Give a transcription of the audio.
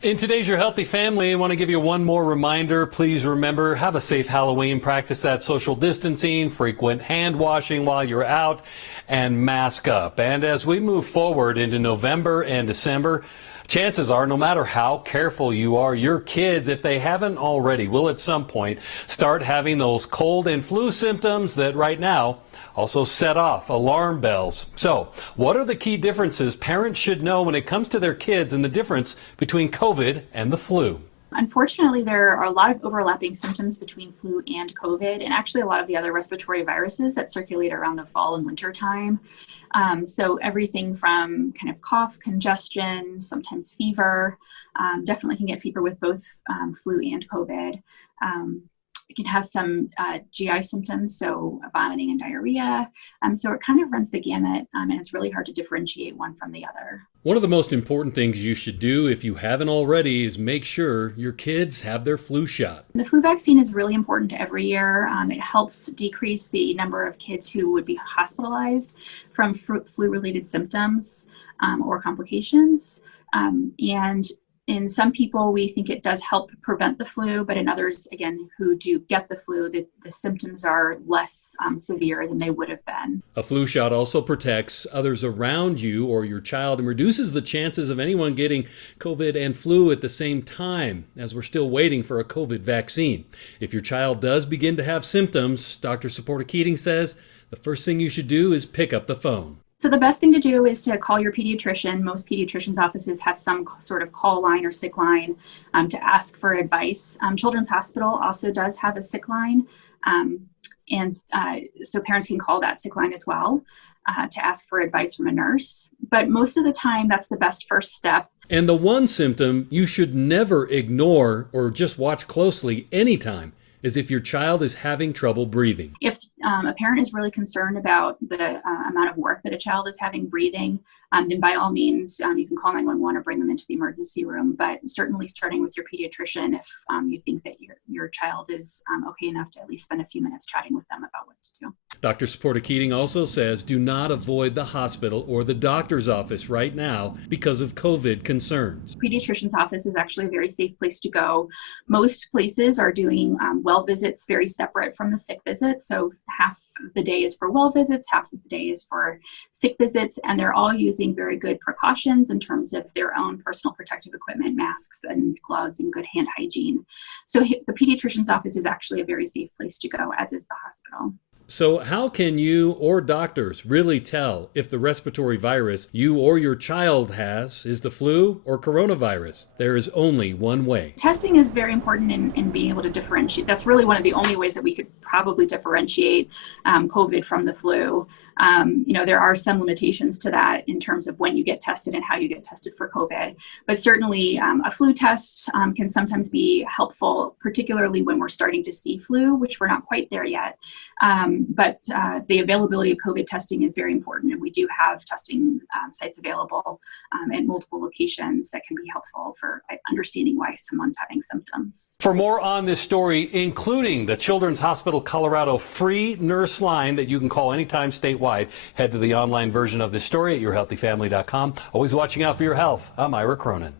In today's Your Healthy Family, I want to give you one more reminder. Please remember, have a safe Halloween, practice that social distancing, frequent hand washing while you're out, and mask up. And as we move forward into November and December, chances are, no matter how careful you are, your kids, if they haven't already, will at some point start having those cold and flu symptoms that right now also set off alarm bells. So, what are the key differences parents should know when it comes to their kids and the difference between COVID and the flu? Unfortunately, there are a lot of overlapping symptoms between flu and COVID, and actually a lot of the other respiratory viruses that circulate around the fall and winter time. So everything from kind of cough, congestion, sometimes fever, definitely can get fever with both flu and COVID. You can have some GI symptoms, so vomiting and diarrhea. So it kind of runs the gamut, and it's really hard to differentiate one from the other. One of the most important things you should do, if you haven't already, is make sure your kids have their flu shot. The flu vaccine is really important every year. It helps decrease the number of kids who would be hospitalized from flu-related symptoms or complications. And in some people, we think it does help prevent the flu, but in others, again, who do get the flu, the symptoms are less severe than they would have been. A flu shot also protects others around you or your child and reduces the chances of anyone getting COVID and flu at the same time, as we're still waiting for a COVID vaccine. If your child does begin to have symptoms, Dr. Saporta-Keating says the first thing you should do is pick up the phone. So the best thing to do is to call your pediatrician. Most pediatricians' offices have some sort of call line or sick line to ask for advice. Children's Hospital also does have a sick line, so parents can call that sick line as well to ask for advice from a nurse. But most of the time, that's the best first step. And the one symptom you should never ignore or just watch closely anytime is if your child is having trouble breathing. If a parent is really concerned about the amount of work that a child is having breathing, then by all means, you can call 911 or bring them into the emergency room, but certainly starting with your pediatrician if you think that your child is okay enough to at least spend a few minutes chatting with them about what to do. Dr. Saporta-Keating also says do not avoid the hospital or the doctor's office right now because of COVID concerns. Pediatrician's office is actually a very safe place to go. Most places are doing well visits very separate from the sick visits. So half of the day is for well visits, half of the day is for sick visits, and they're all using very good precautions in terms of their own personal protective equipment, masks and gloves and good hand hygiene. So the pediatrician's office is actually a very safe place to go, as is the hospital. So how can you or doctors really tell if the respiratory virus you or your child has is the flu or coronavirus? There is only one way. Testing is very important in being able to differentiate. That's really one of the only ways that we could probably differentiate COVID from the flu. There are some limitations to that in terms of when you get tested and how you get tested for COVID. But certainly a flu test can sometimes be helpful, particularly when we're starting to see flu, which we're not quite there yet. But the availability of COVID testing is very important, and we do have testing sites available at multiple locations that can be helpful for understanding why someone's having symptoms. For more on this story, including the Children's Hospital Colorado free nurse line that you can call anytime statewide, head to the online version of this story at yourhealthyfamily.com. Always watching out for your health. I'm Ira Cronin.